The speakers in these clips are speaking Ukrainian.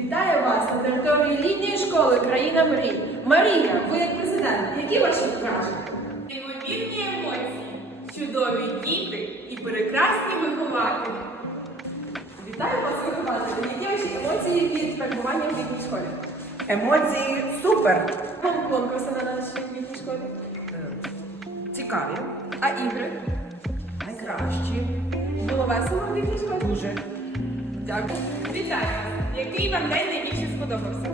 Вітаю вас на території літньої школи Країна мрій. Марія, ви як президент, які ваші враження? Неймовірні емоції, чудові діти і прекрасні вихователі. Вітаю вас, вихователі. Які ваші емоції від перебування в літній школі? Емоції супер. Вам конкурси на нашій літній школі? Цікаві. А ігри? Найкращі. Було весело в літній школі? Дуже. Дякую. Вітаю вас! Який вам день найбільше сподобався?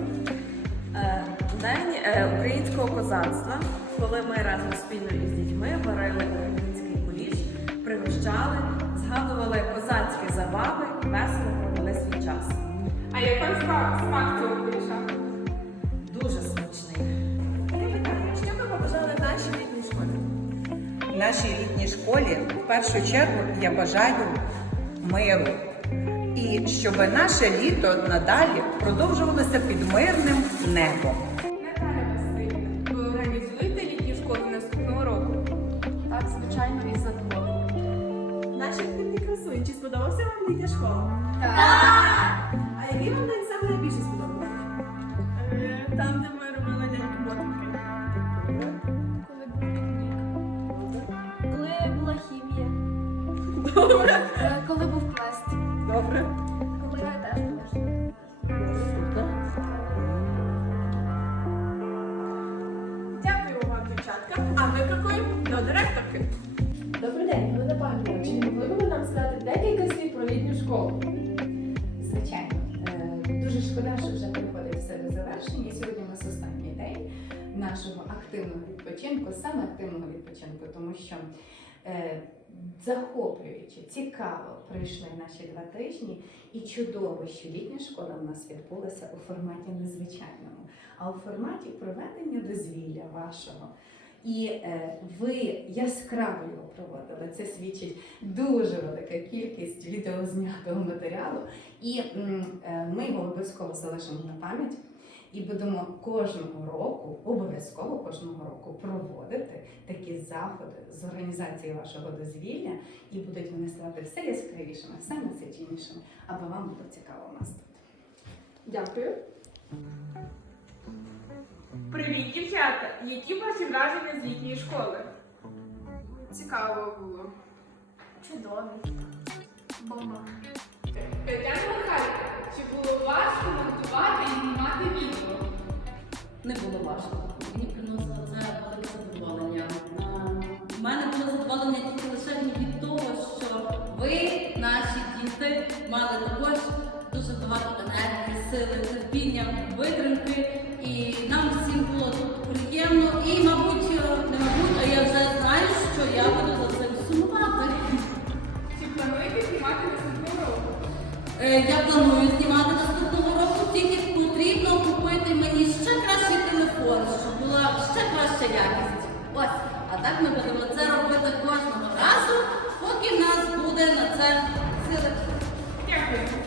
Е, День е, українського козацтва, коли ми разом спільно із дітьми варили український куліш, пригощали, згадували козацькі забави, весело провели свій час. А як вам смак, смак цього куліша? Дуже смачний. Що ви побажали нашій літній школі? В нашій літній школі в першу чергу я бажаю миру. І щоб наше літо надалі продовжувалося під мирним небом. Наталя Васильівна, ви організуєте літню школу наступного року? Так, звичайно, із задоволенням. Наші активні красуні, чи сподобався вам літня школа? Так! А який вам день саме найбільше сподобався? Е, Там, де ми робили мотики. Коли була хімія. Е, Коли був квест. Добре. Я. Дякую вам, дівчатка. А ми крокуємо до директорки. Добрий день, Галина Павлівна. Чи не могли б ви нам сказати декілька слів про літню школу? Звичайно, Е, дуже шкода, що вже приходить все до завершення. І сьогодні у нас останній день нашого активного відпочинку, саме активного відпочинку, тому що е, захоплююче, цікаво пройшли наші два тижні, і чудово, що літня школа в нас відбулася у форматі незвичайному, а у форматі проведення дозвілля вашого. І е, ви яскраво його проводили. Це свідчить дуже велика кількість відеознятого матеріалу. І е, ми його обов'язково залишимо на пам'ять і будемо кожного року, обов'язково кожного року проводити такі заходи з організації вашого дозвілля, і будуть вони ставати все яскравішими, все насиченішими, аби вам було цікаво у нас тут. Дякую. Привіт, дівчата! Які ваші враження з літньої школи? Цікаво було. Чудовий. Бомба. наші діти мали також дуже багато енергії, сили, терпіння, витримки. І нам всім було приємно. І, мабуть, е, не мабуть, а я вже знаю, що я буду за цим сумувати. Чи плануєте знімати наступного року? Е, я планую знімати наступного року, тільки потрібно купити мені ще кращий телефон, щоб була ще краща якість. Ось, а так ми будемо це робити кожного разу, поки нас. 第二名。